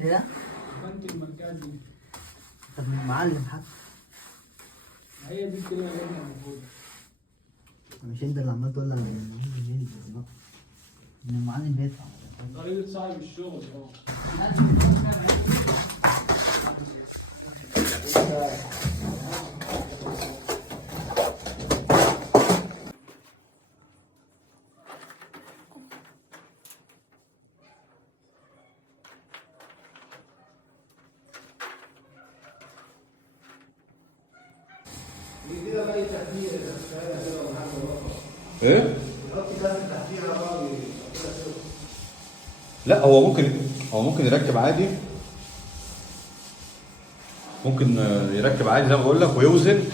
ايه؟ بنك الماركات دي. طب ما المعلم حتى. هي دي الكلمة اللي احنا المفروض. مش انت اللي عمال تقول لي بالظبط ان المعلم بيدفع. طريقة صاحب الشغل كده بقى تحمير ايه؟ نحط كاس تحمير على بعض. لا هو ممكن يركب عادي. ممكن يركب عادي زي ما بقول لك ويوزن